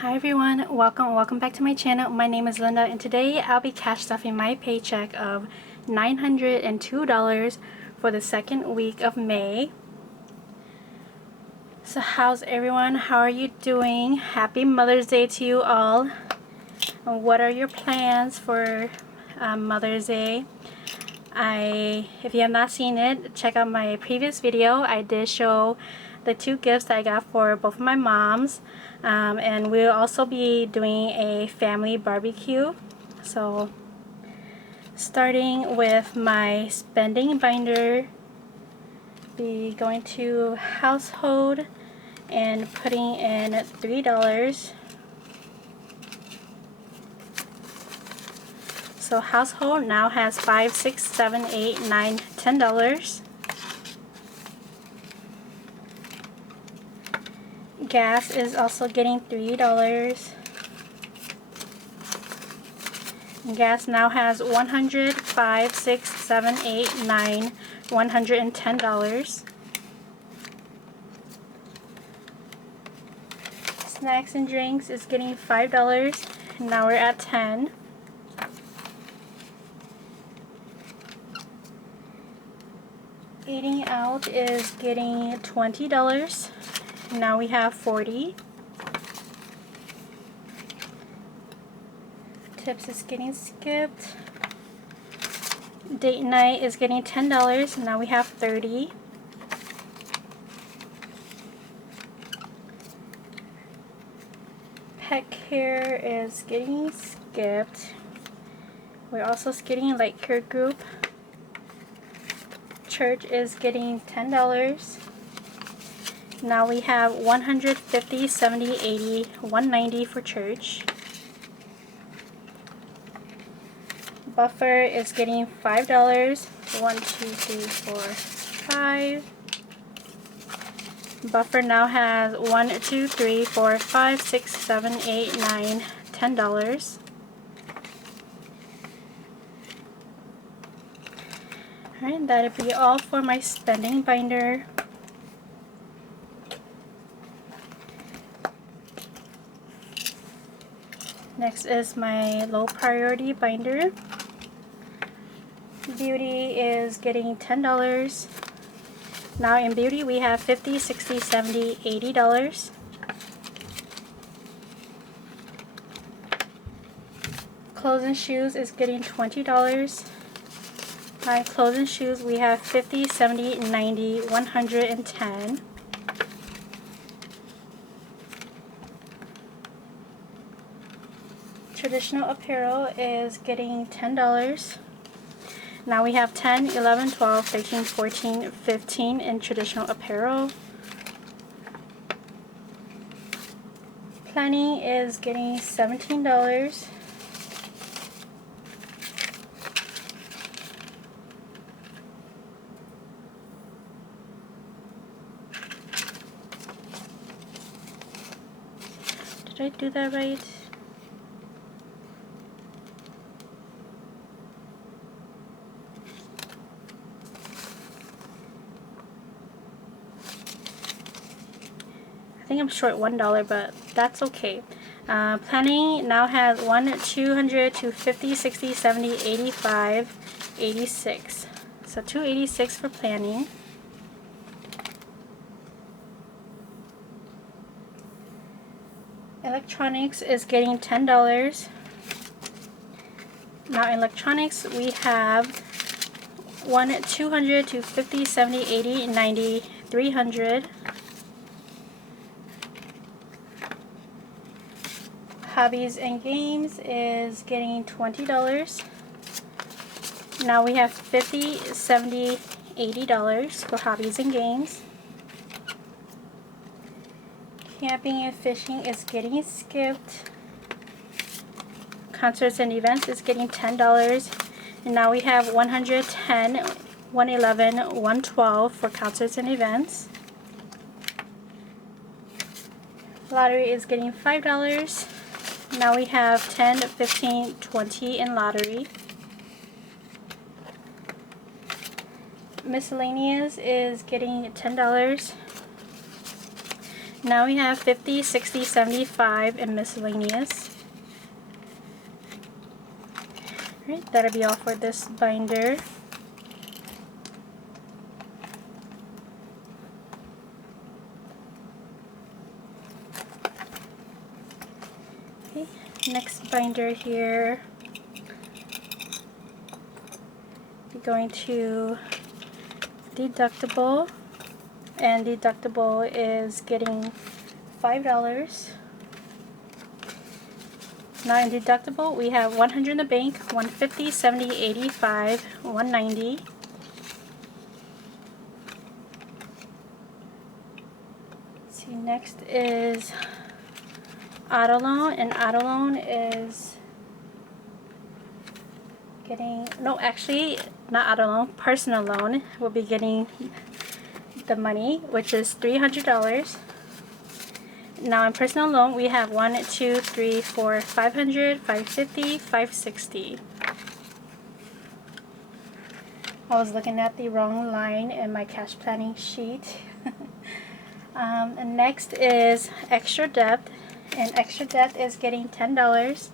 Hi everyone, welcome back to my channel. My name is Linda and today I'll be cash stuffing my paycheck of $902 for the second week of May. So how's everyone? How are you doing? Happy Mother's Day to you all. What are your plans for Mother's Day? If you have not seen it, check out my previous video. I did show the two gifts that I got for both of my moms, and we'll also be doing a family barbecue. So starting with my spending binder, be going to household and putting in $3. So household now has $5, $6, $7, $8, $9, $10. Gas is also getting $3. Gas now has $100, $5, $6, $7, $8, $9, $110. Snacks and drinks is getting $5. Now we're at $10. Eating out is getting $20. Now we have $40. Tips is getting skipped. Date night is getting $10. Now we have $30. Pet care is getting skipped. We're also skipping light care group. Church is getting $10. Now we have $150, $70, $80, $190 for church. Buffer is getting $5. 1, 2, 3, 4, 5. Buffer now has 1, 2, 3, 4, 5, 6, 7, 8, 9, $10. Alright, that'll be all for my spending binder. Next is my low priority binder. Beauty is getting $10. Now in beauty we have $50, $60, $70, $80. Clothes and shoes is getting $20. My clothes and shoes we have $50, $70, $90, $110. Traditional apparel is getting $10. Now we have 10, 11, 12, 13, 14, 15 in traditional apparel. Planning is getting $17. Did I do that right? I think I'm short $1, but that's okay. Planning now has 1, 200, 250, 60, 70, 85, 86. So $286 for planning. Electronics is getting $10. Now in electronics we have 1, 200, 250, 70, 80, 90, 300. Hobbies and games is getting $20. Now we have $50, $70, $80 for hobbies and games. Camping and fishing is getting skipped. Concerts and events is getting $10. And now we have $110, $111, $112 for concerts and events. Lottery is getting $5. Now we have 10, 15, 20 in lottery. Miscellaneous is getting $10. Now we have 50, 60, 75 in miscellaneous. Alright, that'll be all for this binder. Okay, next binder here. We're going to deductible, and deductible is getting $5. Now in deductible, we have 100 in the bank, 150, 70, 85, 190. Let's see, next is auto loan, and auto loan is getting, no, actually not auto loan, personal loan will be getting the money, which is $300. Now in personal loan, we have 1, 2, 3, 4, 500, 550, 560. I was looking at the wrong line in my cash planning sheet. And next is extra debt, and extra debt is getting $10.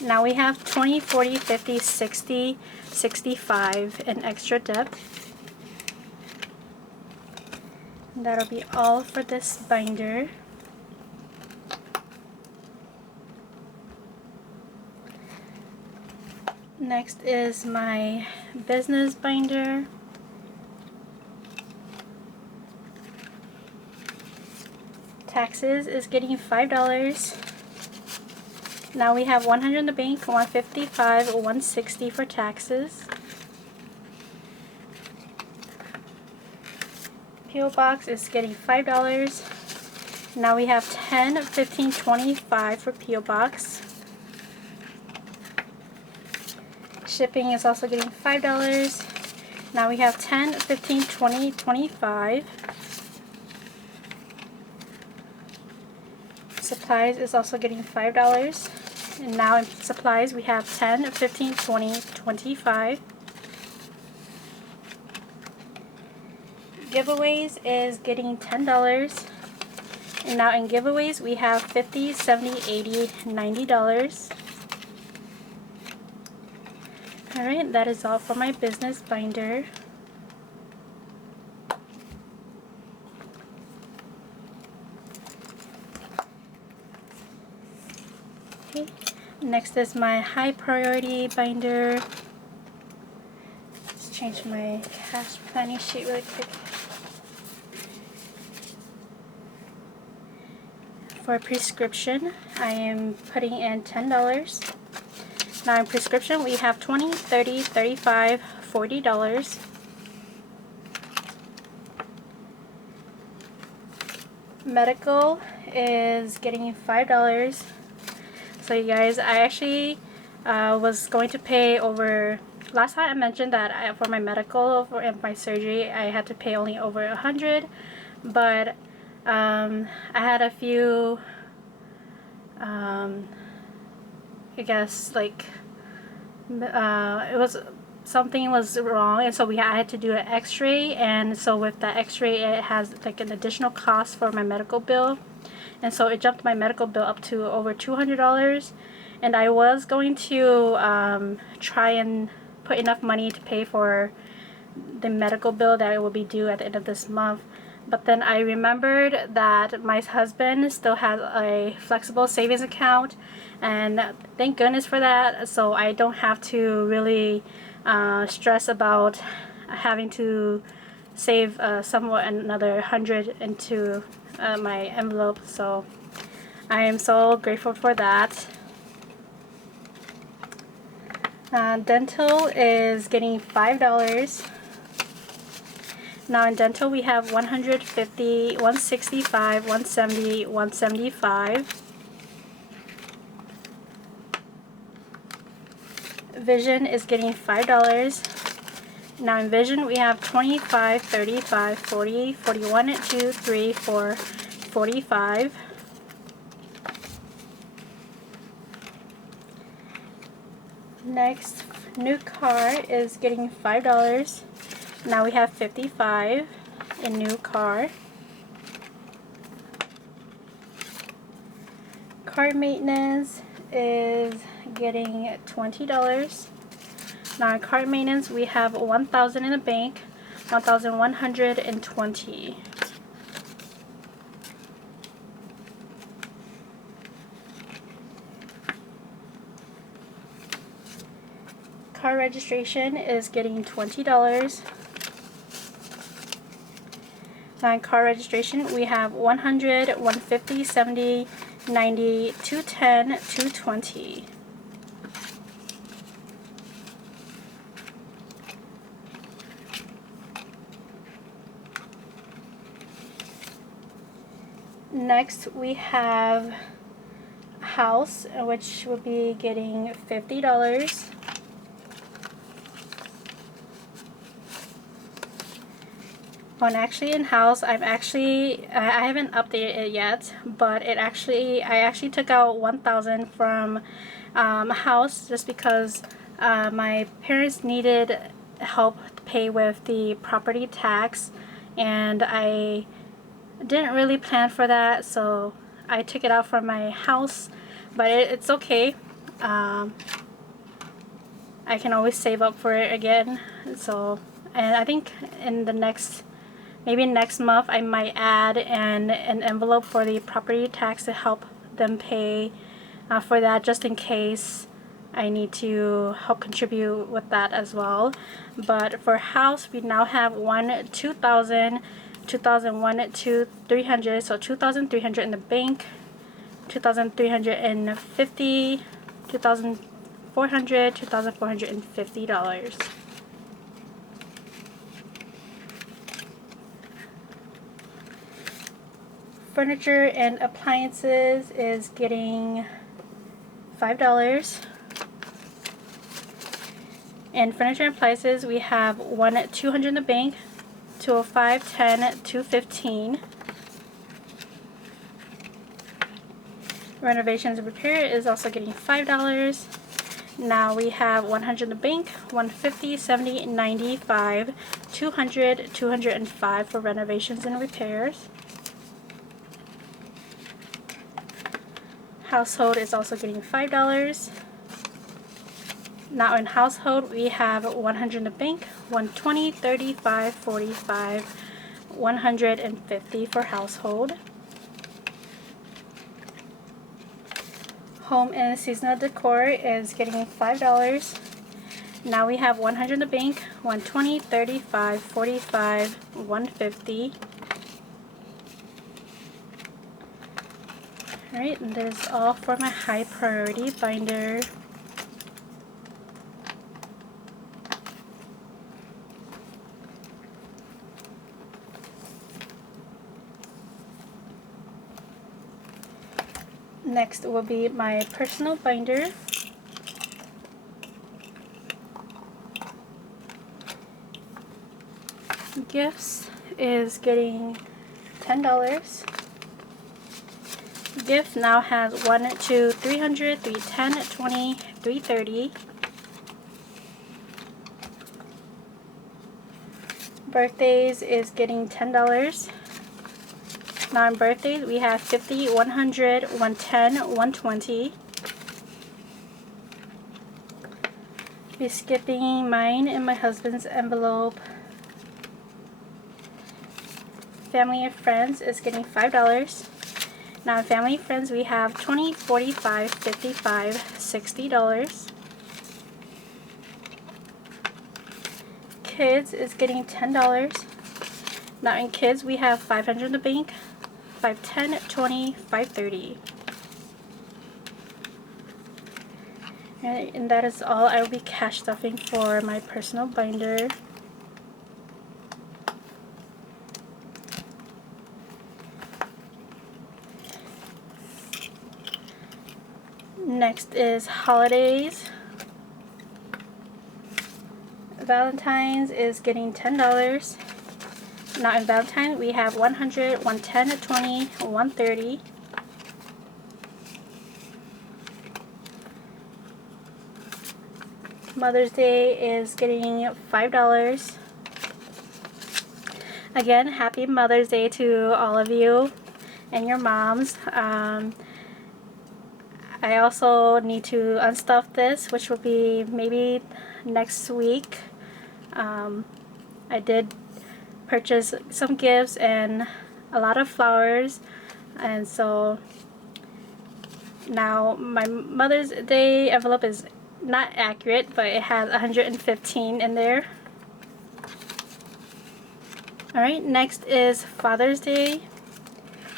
Now we have 20, 40, 50, 60, 65 in extra debt. That'll be all for this binder. Next is my business binder. Taxes is getting $5. Now we have 100 in the bank, 155, 160 for taxes. PO box is getting $5. Now we have 10, 15, 25 for PO box. Shipping is also getting $5. Now we have 10, 15, 20, 25. Supplies is also getting $5. And now in supplies we have 10, 15, 20, 25. Giveaways is getting $10. And now in giveaways we have $50, $70, $80, $90. Alright, that is all for my business binder. Okay, next is my high priority binder. Let's change my cash planning sheet really quick. For prescription, I am putting in $10. Now in prescription, we have $20, $30, $35, $40. Medical is getting $5. So you guys, I actually was going to pay over, last time I mentioned that for my medical, for my surgery, I had to pay only over $100, but I had a few, I guess, like, it was, something was wrong, and so I had to do an x-ray, and so with that x-ray it has like an additional cost for my medical bill, and so it jumped my medical bill up to over $200, and I was going to try and put enough money to pay for the medical bill that will be due at the end of this month. But then I remembered that my husband still has a flexible savings account, and thank goodness for that, so I don't have to really stress about having to save somewhat another 100 into my envelope, so I am so grateful for that. Dental is getting $5. Now in dental we have 150, 165, 170, 175. Vision is getting $5. Now in vision we have 25, 35, 40, 41, 2, 3, 4, 45. Next, new car is getting $5. Now we have 55 in new car. Card maintenance is getting $20. Now in card maintenance, we have $1,000 in the bank, $1,120. Car registration is getting $20. Now in car registration, we have 100, 150, 70, 90, 210, 220. Next we have house, which will be getting $50. When actually in house, I haven't updated it yet, but I actually took out 1,000 from house just because my parents needed help to pay with the property tax, and I didn't really plan for that, so I took it out from my house, but it's okay. I can always save up for it again. So, and I think in the maybe next month I might add an envelope for the property tax to help them pay for that, just in case I need to help contribute with that as well. But for house, we now have 2,000, 2,001, 300, so 2,300 in the bank, 2,350, 2,400, $2,450. Furniture and appliances is getting $5. In furniture and appliances, we have 200 in the bank, 205, 10, 215. Renovations and repair is also getting $5. Now we have 100 in the bank, 150, 70, 95, 200, 205 for renovations and repairs. Household is also getting $5. Now in household, we have 100 in the bank, 120, 35, 45, 150 for household. Home and seasonal decor is getting $5. Now we have 100 in the bank, 120, 35, 45, 150. Alright, and that is all for my high priority binder. Next will be my personal binder. Gifts is getting $10. Gift now has 1, 2, 300, 310, 20, 330. Birthdays is getting $10. Now on birthdays, we have 50, 100, 110, 120. Be skipping mine and my husband's envelope. Family and friends is getting $5. Now in family and friends, we have 20, 45, 55, $60. Kids is getting $10. Now in kids, we have 500 in the bank, 510, 20, 530. And that is all I will be cash stuffing for my personal binder. Next is holidays. Valentine's is getting $10. Now in Valentine's, we have 100, 110, 20, 130. Mother's Day is getting $5. Again, happy Mother's Day to all of you and your moms. I also need to unstuff this, which will be maybe next week. I did purchase some gifts and a lot of flowers, and so now my Mother's Day envelope is not accurate, but it has 115 in there. Alright, next is Father's Day,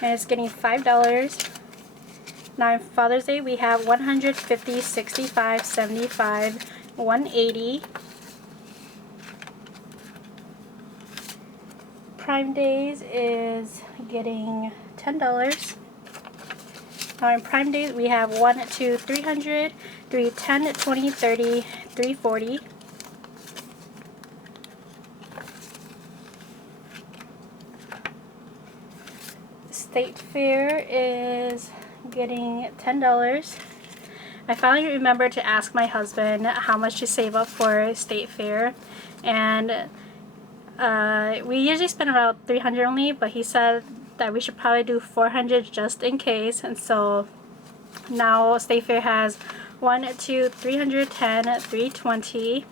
and it's getting $5. Now in Father's Day we have 150, 65, 75, 180. Prime Days is getting $10. Now in Prime Days we have 1, 2, 300, 310, 20, 30, 340. State Fair is getting $10. I finally remembered to ask my husband how much to save up for State Fair, and we usually spend about $300 only, but he said that we should probably do $400 just in case. And so now State Fair has 1, 2, 310, 320.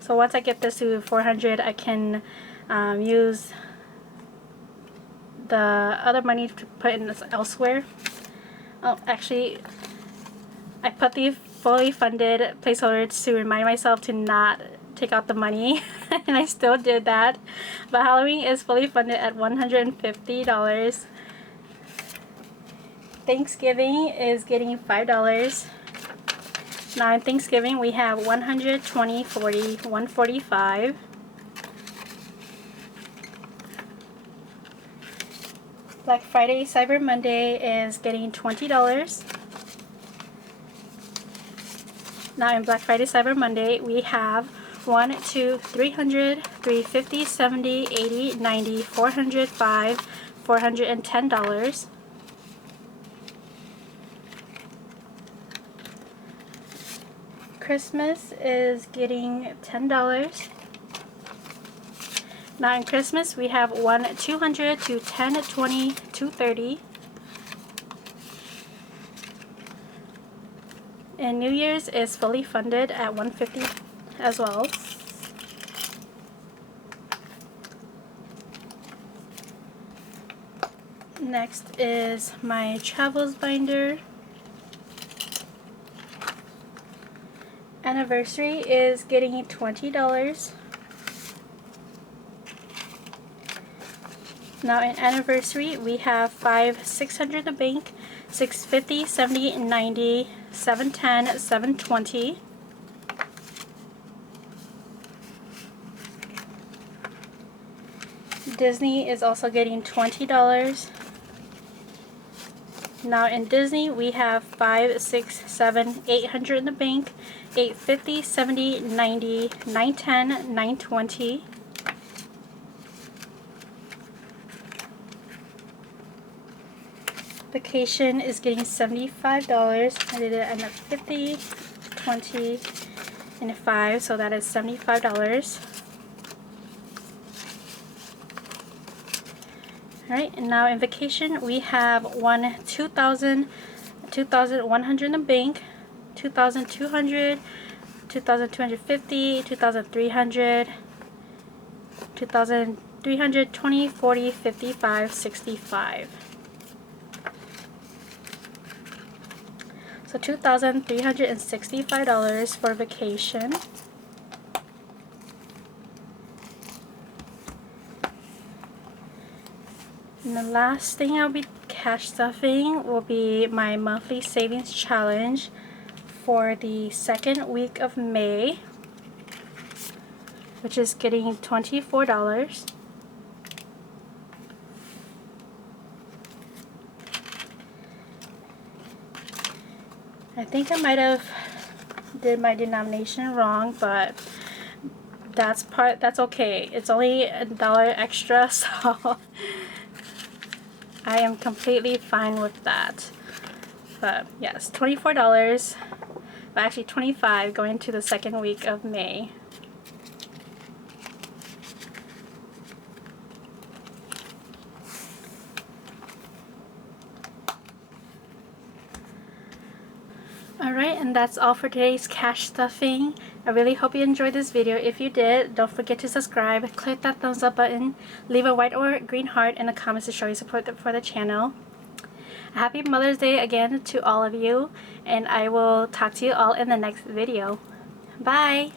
So once I get this to 400, I can use the other money to put in this elsewhere. Oh, actually, I put the fully funded placeholder to remind myself to not take out the money, and I still did that. But Halloween is fully funded at $150. Thanksgiving is getting $5. Now in Thanksgiving we have 120, 40, 145. Black Friday, Cyber Monday is getting $20. Now in Black Friday, Cyber Monday, we have 1, 2, 300, 350, 70, 80, 90, 405, $410. Christmas is getting $10. Now in Christmas we have 1, 200, 210, 20, 230. And New Year's is fully funded at $150 as well. Next is my travels binder. Anniversary is getting $20. Now in Anniversary we have 5, 600 in the bank, 650, 70, 90, 710, 720. Disney is also getting $20. Now in Disney we have 5, 6, 7, 800 in the bank, 850, 70, 90, 910, 920. Vacation is getting $75. I did it at 50, 20, and 5, so that is $75. Alright, and now in Vacation we have 1, 2,000, 2,100 in the bank, 2,200, 2,250, 2,300, 2,300, 20, 40, 55, 65. So $2,365 for Vacation. And the last thing I'll be cash stuffing will be my monthly savings challenge for the second week of May, which is getting $24. I think I might have did my denomination wrong, but that's okay. It's only $1 extra, so I am completely fine with that. But yes, $24, but actually $25 going to the second week of May. Alright, and that's all for today's cash stuffing. I really hope you enjoyed this video. If you did, don't forget to subscribe, click that thumbs up button, leave a white or green heart in the comments to show your support for the channel. Happy Mother's Day again to all of you, and I will talk to you all in the next video. Bye!